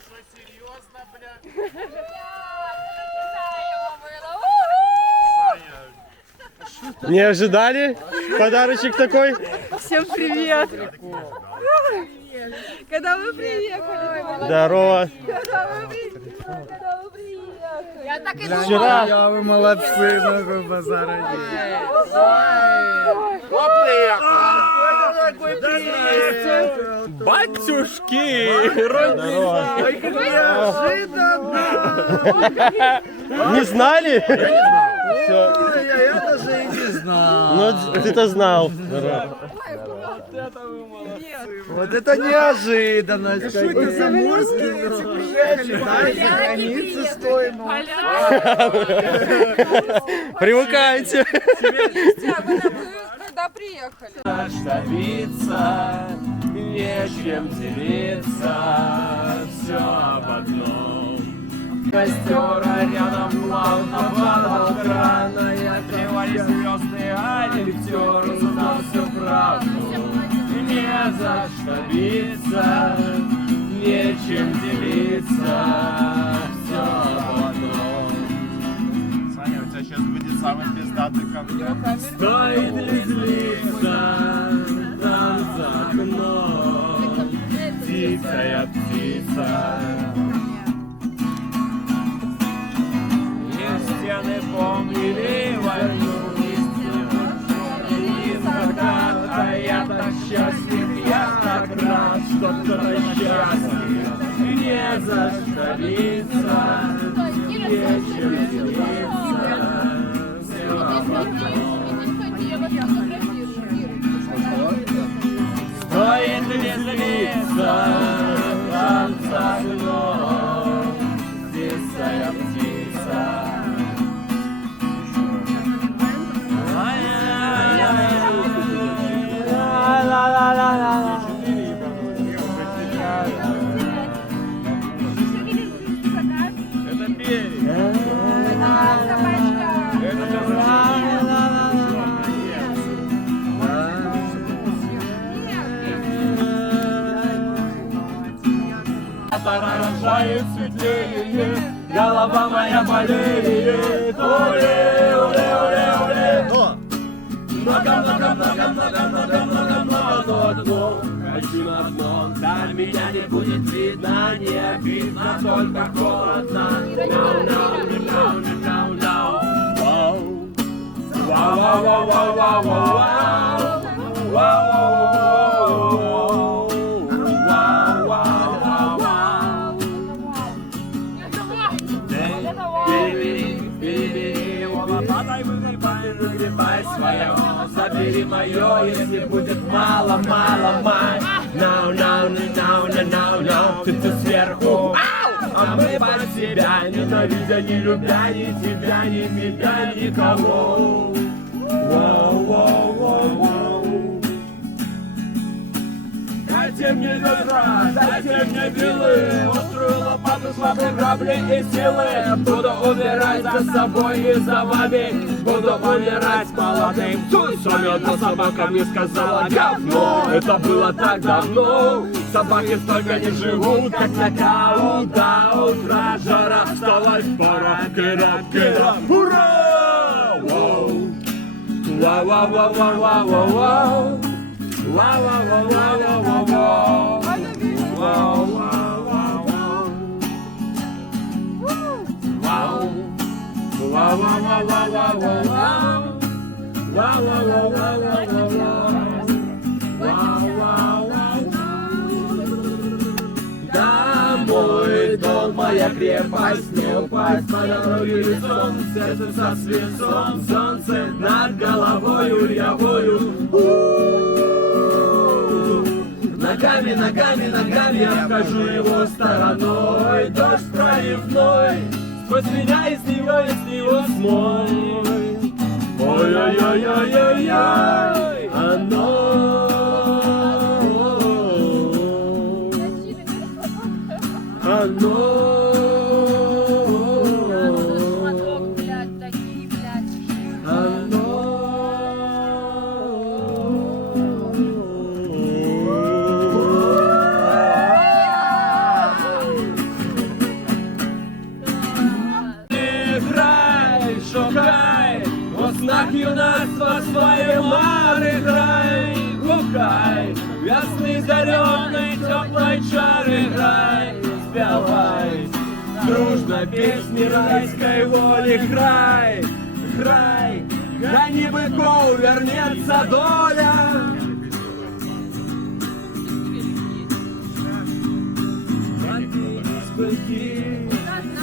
что, серьезно, бля? Не ожидали? Подарочек такой? Всем привет! Когда вы приехали? Здорово. Когда вы приехали? Я так и Вчера Вы молодцы, нахуй базара. Кто приехал? батюшки, родина. Не знали? Все. Я даже и не знал. Ну, ты-то знал. Вот это неожиданность. Какой заморский приехали. Границы стоим. Привыкайте. когда приехали? Добиться, нечем делиться, все об одном. Костер, а рядом плавно падал кран, отливали звезды, а лифтер узнал всю правду. Не за что биться, нечем делиться, все об одном. Саня, у тебя сейчас будет самый пиздатый контент. Стоит ли злиться, там за окном тихая птица. И стены помнили войну, и закат, а я так счастлив, я так рад, что кто-то счастлив. Не за что биться, нечем делиться. Стоит ли злиться, там за окном тихая птица. Это берег. Рожает светлее, голова моя болеет. Оле, оле, оле, оле. Много. Хочу на дно, там меня не будет видно, не обидно, только холодно. Нагребай свое, забери мое, если будет мало, май. Now, ты сверху, а мы под себя, ненавидя, не любя ни тебя, ни меня, никого. Дайте мне ведра, дайте мне вилы, острую лопату, слабые грабли и силы. Буду умирать за собой и за вами, буду умирать молодым. Солёдная собака мне сказала говно, это было так давно. Собаки столько не живут, как нокаут, до утра жара, вставать пора, get up, ура! Вау. Домой, дом, моя крепость, не упасть под дороги лицом, сердце со свинцом, солнце над головою рябою. Ногами обхожу его стороной. Дождь проливной сквозь меня и с него смой. Ой-ой-ой-ой-ой-ой, оно. мары грай, гукай, весны зеленой теплой чары грай, спевай. Дружно песни райской воли грай, грай, гони быков, вернется доля. Напились быки,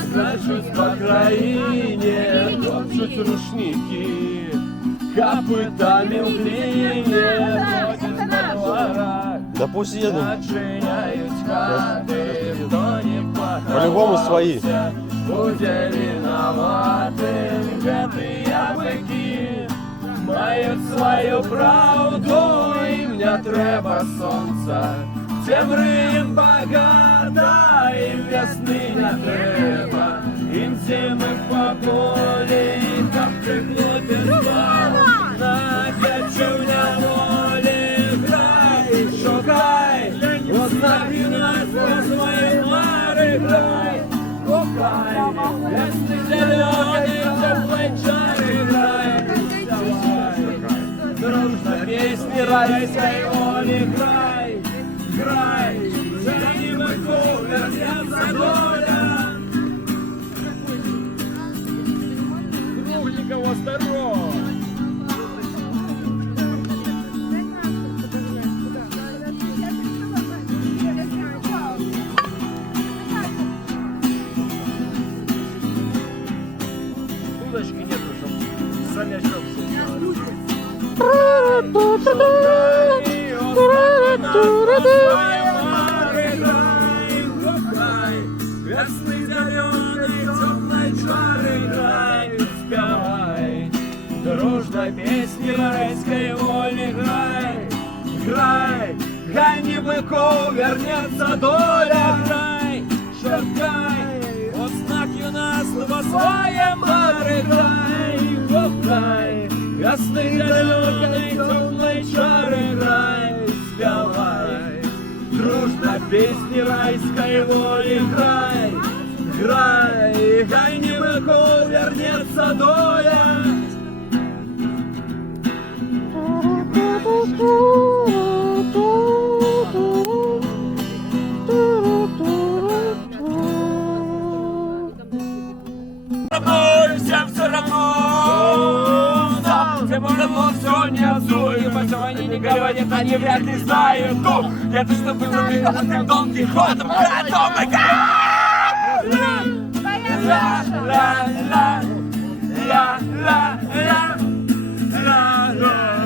скачут по краине, топчут рушники, копытами в глине, ходят по дворах, Да пусть едут. начиняют хаты, кто не похоронился. По-любому свои. Буде виноваты гэтыя быкі, мають свою правду, ім не треба сонца. Цемры ім багата, ім весны не треба, ім зимы по полі, каб текло тепло, на дячуня волі грай, шукай, ознак нас по своїй мари грай. Гукай, весны зеленой теплой чары грай, давай, дружно песни райской воли грай, грай, гони быков, вернется доля. Кружникова здоров! Удочки нету, чтоб замячок весны зеленой теплой чары грай, спевай. Дружно песни райской воли грай, грай, гони быков, вернется доля, грай, шагай, от знак юнацтва своє мари грай, гукай, весны зеленой теплой чары грай, спевай. Дружно песни райской воли грай, грай, гони быков, вернется доля. Всем все равно, всем равно все не обзуй. Почему они не говорят, они вряд ли знают. Ну, это что было ты Дон Кихотом, брат, о май гад! Ла, ла, ла, ла, ла, ла, ла, ла,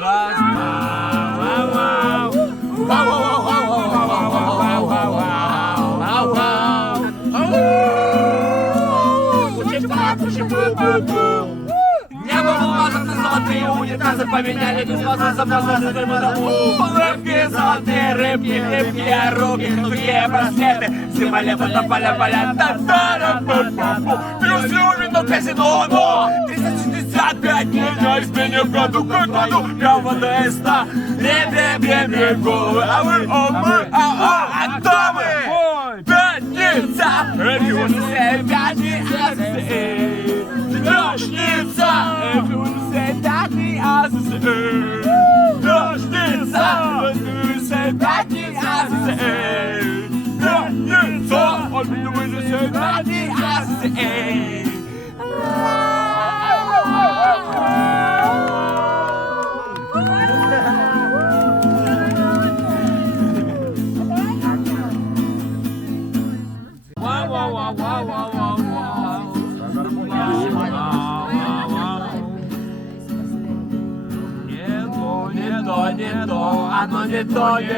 раз, небо алмазов на золотые унитазы поменяли без глаза за глаза улыбки, золотые рыбки, липкие руки, тугие браслеты, символе поля, плюс на казино, 365 дней на измене в году, к году, прямо на эста, время головы, а вы, а кто мы? Пятница, Дождница, пятый АЗС, Дождница, пятый АЗС, Дождница, пятый АЗС. Не то, оно не то, не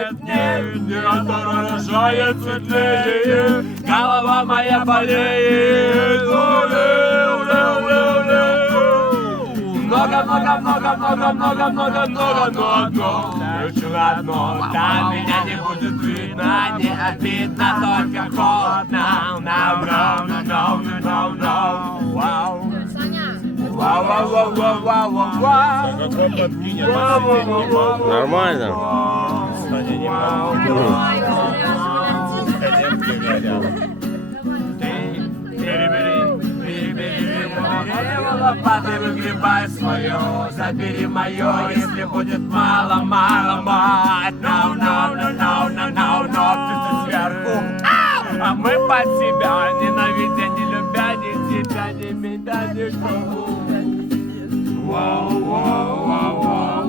то рожает светлее, голова моя болеет, много, лечу одно, там меня не будет видно, не обидно, только холодно, no, wow. Ва-ва-ва-ва-ва-ва-ва. Как он подкинет, а сидеть не могу. Нормально. Саня не могу. Коленки горят. Лопатой выгребай свое, забери мое, если будет мало, мало, мало. No, no, no, no, no, no, no, ты сверху. А мы под себя, ненавидя, не любя ни тебя, ни меня, никого. Вау, вау, вау, вау.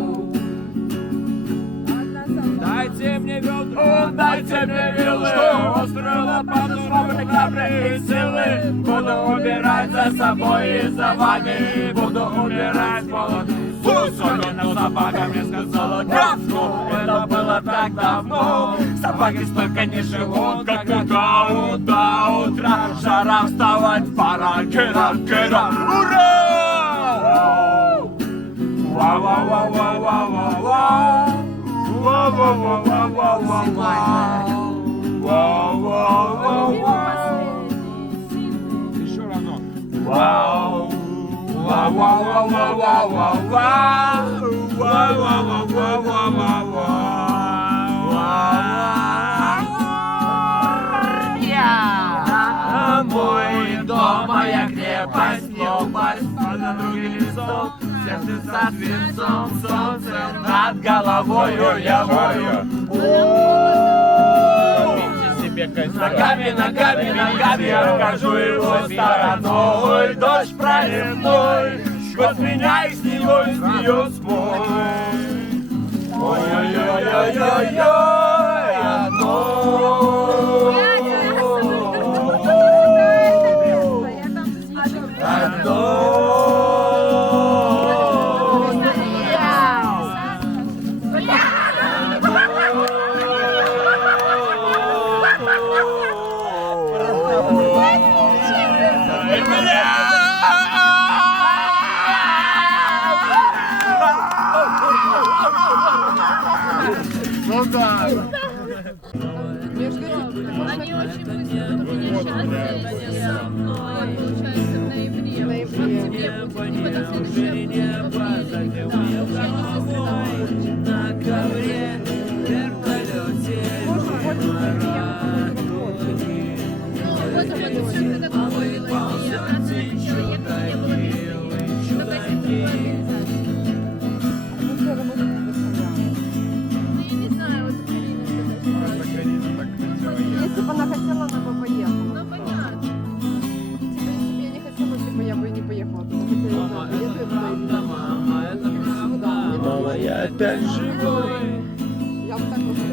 Дайте мне ведро, дайте мне вилы, острую лопату, слабые капли и силы. Буду убирать за собой и за вами, буду убирать молодых. Особенно собака мне сказала гавку, это было так давно. Собаки столько не живут, как до утра. Жара вставать пора, кира, кира, ура! Ва-ва-ва-ва-ва-ва-ва. Еще разок. Вау, вау, вау, вау, вау, вау, вау, вау, вау, вау, вау, вау. Мой дом, моя крепость, лопасть, на других лесов, сердце со свинцом, солнце над головою я вою. Себе костер. Ногами, ногами, ногами я обхожу его стороной. Дождь проливной, сквозь меня и с него смеет мой. Ой-ой-ой-ой-ой-ой, Ну да. Они очень быстро у меня сейчас получается в ноябре. В октябре будет. И потом следующее будет в апреле. Да, получается, Если бы она хотела, она бы поехала. ну понятно. Типа, если бы я не хотела, типа, я бы и не поехала. Потому что я не знаю, поеду я туда или нет. Ну да, Мама, я опять живой. я бы так просто...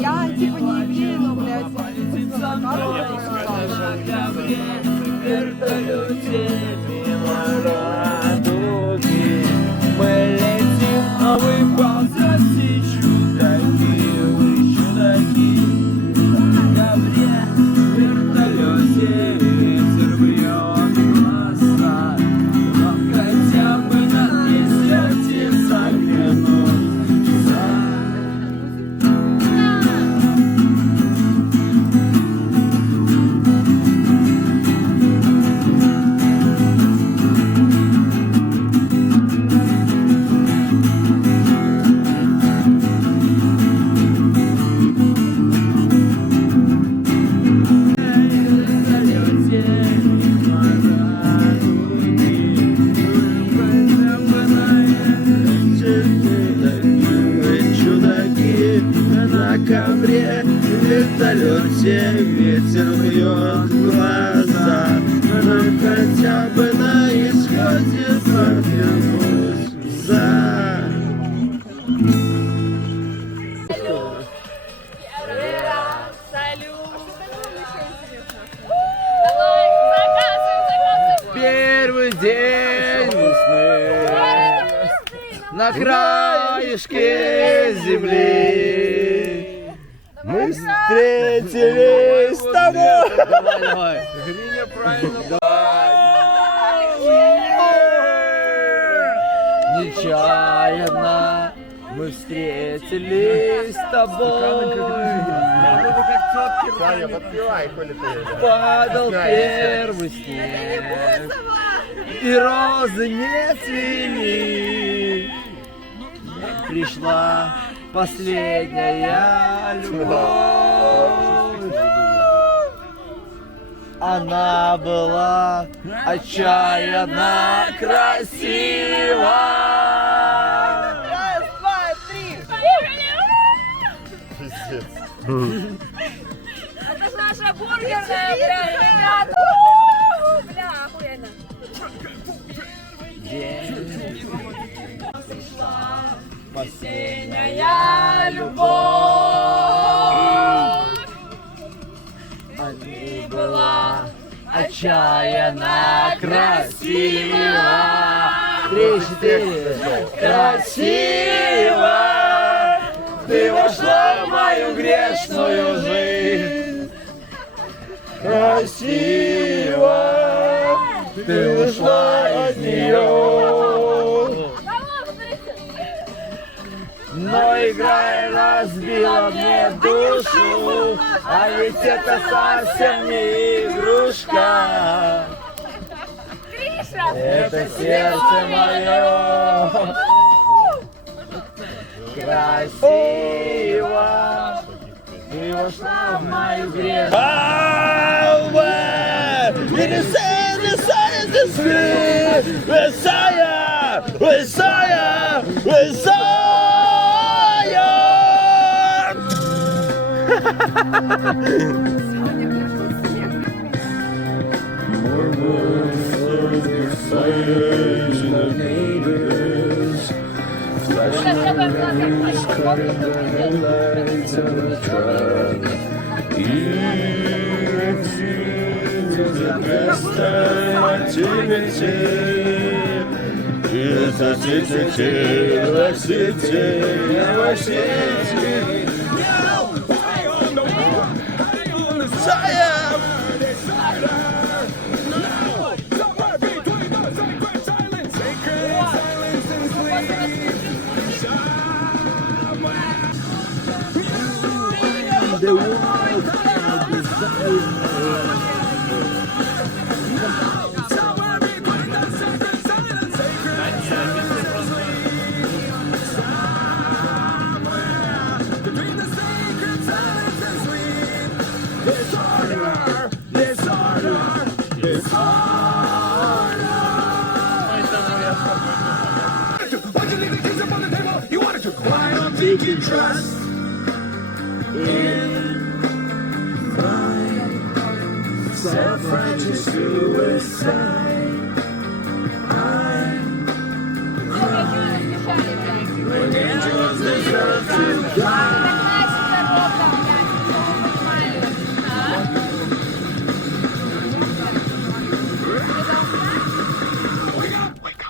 Я, типа, не еврей, но, блядь, мы летим, а вы ползете, чудаки, вы чудаки. В ковре, в вертолете, ветер бьет глаза, но хотя бы наднесете заглянуть. Чудаки на ковре, в вертолете, ветер бьет в глаза. Но хотя бы на исходе заглянуть за. Первый день весны на краешке земли. Мы встретились с тобой. Давай. Гриня правильно. Нечаянно мы встретились с тобой. Саня, подпевай, коли ты. Падал первый снег. и розы не цвели. Пришла последняя любовь. Она была отчаянно красива. Раз, два, три. Пиздец. Это ж наша бургерная, бля, ребята. Бля, охуенно. Последняя любовь. Она была отчаянно красива. 3-4. Красиво. Ты вошла в мою грешную жизнь. Красиво. Ты ушла из нее. Но игра разбила мне душу, а ведь это совсем не игрушка. Это сердце мое. Красиво. Ты вошла в мою грешную. Мессия! Мессия! Мессия!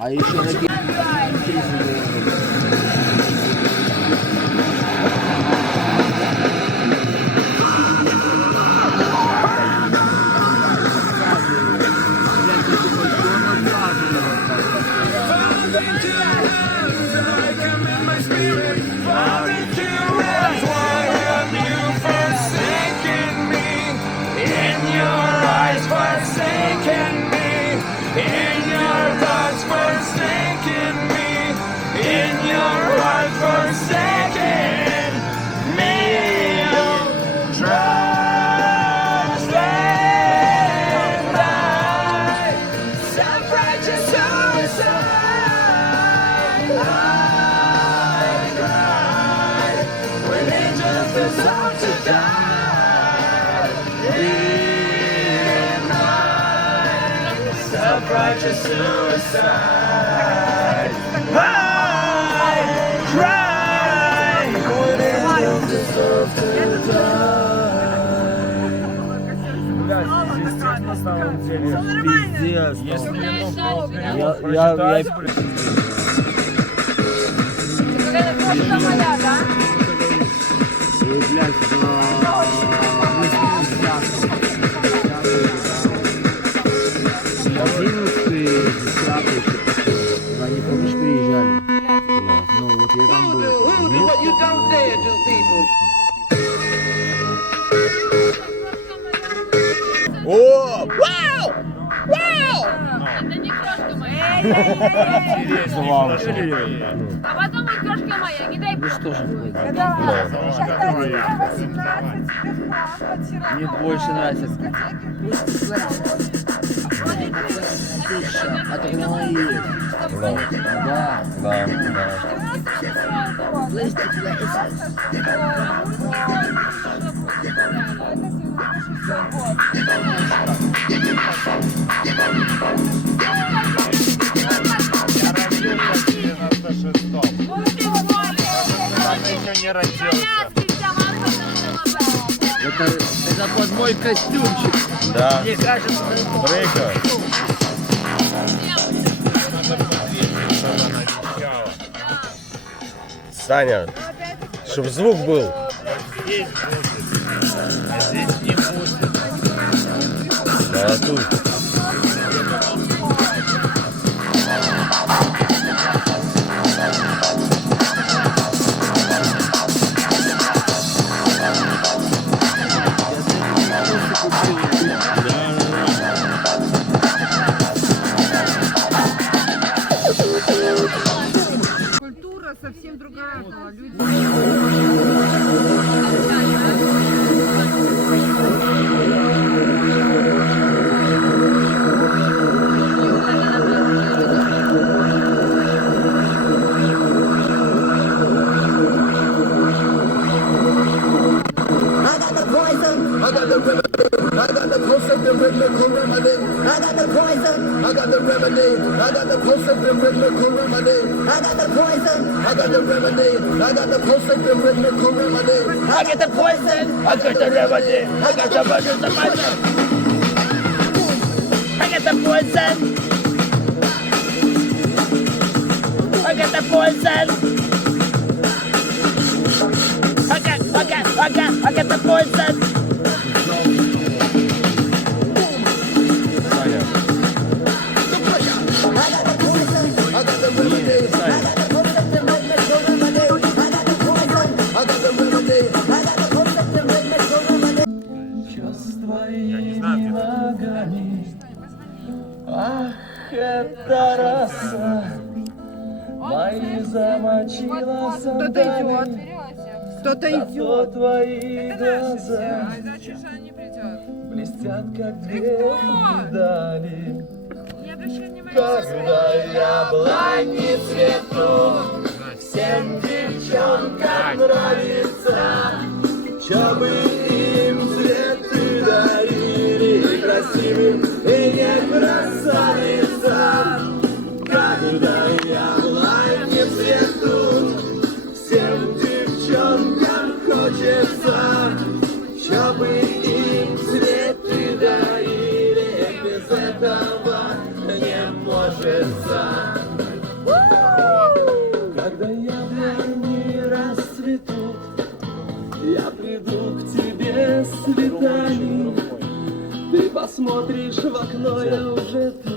А еще на Self-righteous suicide. I cry when angels deserve to Блядь, здесь на самом деле пиздец. Если Они, помнишь, приезжали? Ну, вот я там был. О! Вау! Вау! Это не крошка, А потом и крошка моя, не дай бог. Что же будет? Мне больше нравится. А так оно и есть. Да. Да, Я родился в 96-м. Когда ты еще не родился. Это под мой костюмчик. да. Мне кажется, Брейка. Саня, чтобы звук был. Здесь будет. А здесь не будет. Да, тут. Культура совсем другая была. Люди... Я не знаю, где Ах, это роса, мои замочила Кто-то идет. Кто-то идет. твои глаза блестят, как две медали. Когда яблони цветут, всем девчонкам нравится, чтобы им цветы дарили красивым и не красавицам. Когда яблони цветут, всем девчонкам хочется, чтобы им цветы дарили, без этого не может. Когда яблони расцветут, я приду к тебе с цветами. Ты посмотришь в окно, я уже тут.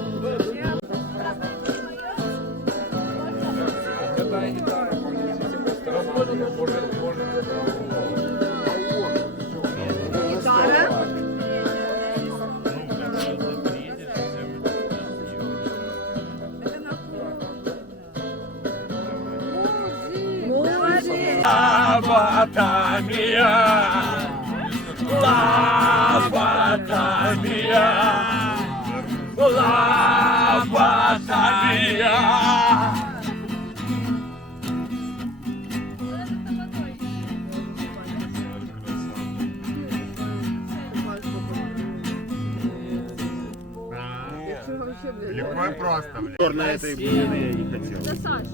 Лаватамия, лаватамия, лаватамия. Легко и просто, блядь. Черная этой блин я не хотел. Да, Саша.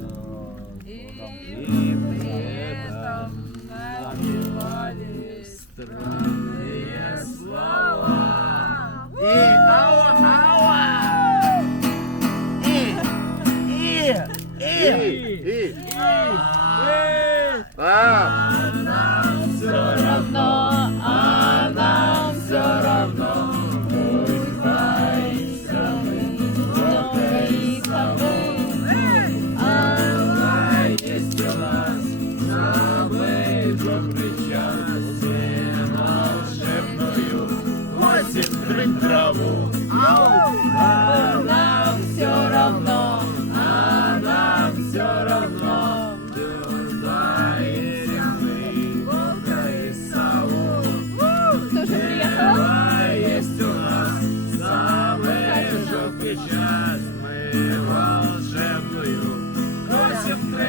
Траву. А нам все равно.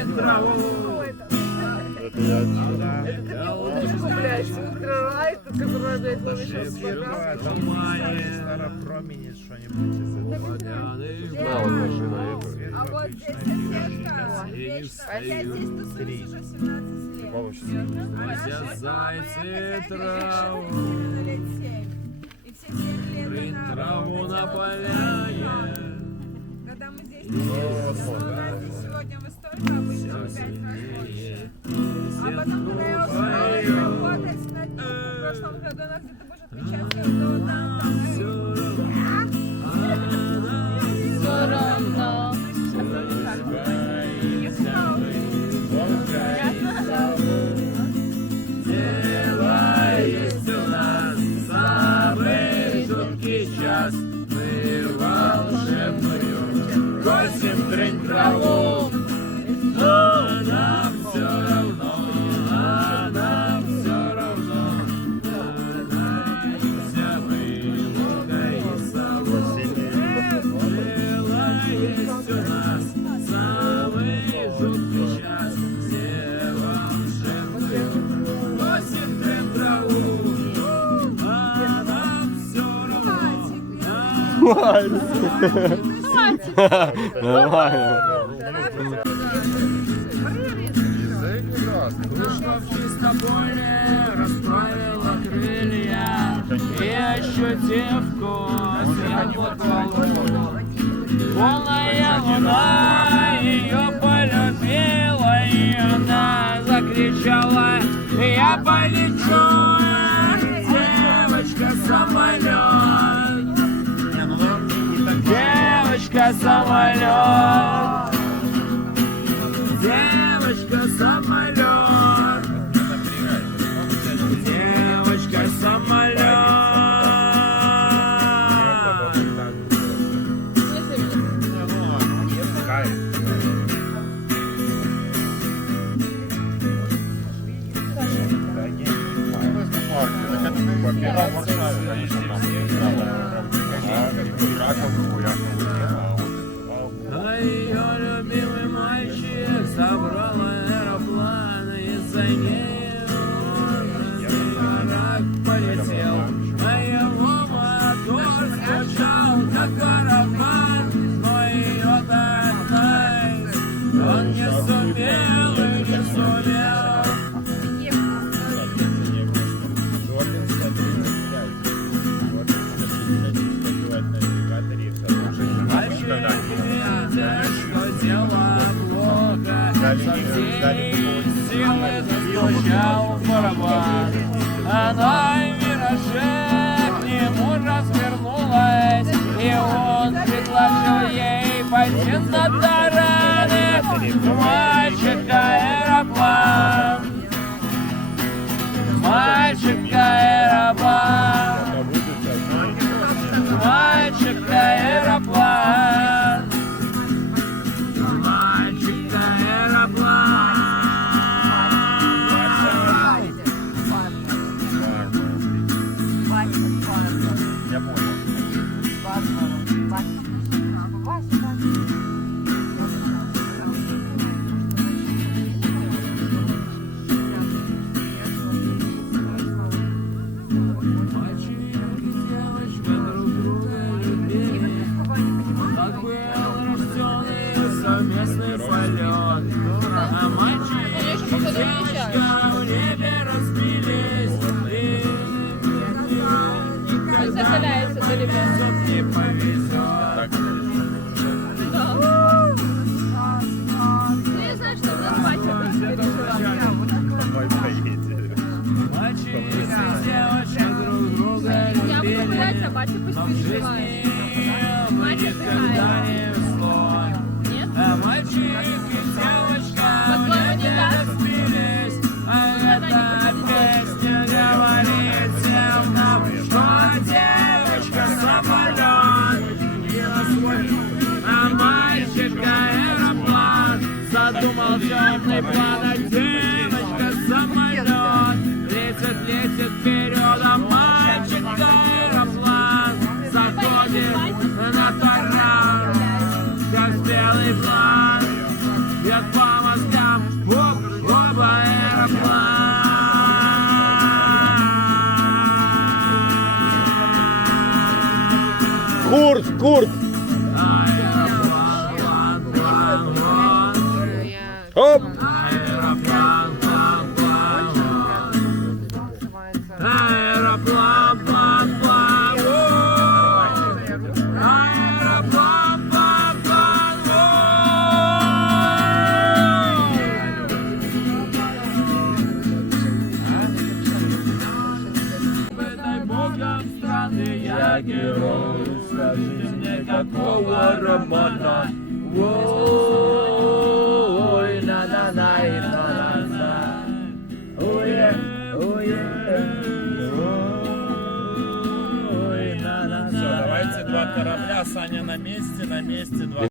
трынь траву. Блядь, открывай, тут который, блядь, мы сейчас Там старо променит что-нибудь из этого. На, вот машина эта. А вот здесь соседка. Опять здесь тусуешь уже 17 лет. Какого числа? Носят зайцы траву, Лет 7. И все 7 лет трынь она- траву на поляне. Когда мы здесь тусуем, сегодня вы столько, обычно 5 раз. А потом, когда я устроилась работать на днюху, в прошлом году она где-то будет отмечаться, то там, Все равно. Дело есть у нас самый жуткий час. Мы волшебную косим трынь траву. Но нам все равно, а нам все равно. Вся мы луга и сову. Дело есть у нас самый жуткий час. Все волшебную косим трынь траву. А нам все равно. Нормально. Вышла в чисто поле, расправила крылья и ощутив вкус яблоко. Полная луна ее полюбила, и она закричала: я полечу, девочка-самолет, девочка-самолет. Девочка-самолет, девочка-самолет. А ее любимый мальчик забрал аэроплан, и за ней он как полетел. А его мотор стучал, как барабан, но ее догнать он не сумел и не сумел. Мальчик видя, что дело плохо, со всей силы застучал в барабан. Она в мираже к нему развернулась, и он предложил ей пойти на тараны. Мальчик аэроплан, мальчик аэроплан, мальчик аэроплан, мальчик аэроплан. Я понял. Мальчик и девочка друг друга любили, как был рожден их совместный полет. А мальчик и девочка в небе разбились, и никогда Заселяется до ребят. не повезет. Ну, я знаю, что у нас батя будет переживать. Мой поедет. Мальчик и девочка друг друга Я буду любили, гулять, а батя пусть но в переживает. жизни Мать никогда отдыхает. не везло. Нет? А мальчик и девочка в По-твоему, не небе так? разбились, а Никогда не эта повезло. песня говорит всем нам, что девочка самолет, а мальчик аэроплан, задумал темный план, а девочка самолет, летит вперед, а мальчик аэроплан, заходит на таран, как белый план, бьет по мозгам. Оп! Аэроплан, Аэроплан, план, план, аэроплан, план, план, в этой богом страны я герой, скажи мне, какого романа? Ой, на-на-най, на-на-на. Ой, ой, Все, давайте два корабля, Саня на месте, два.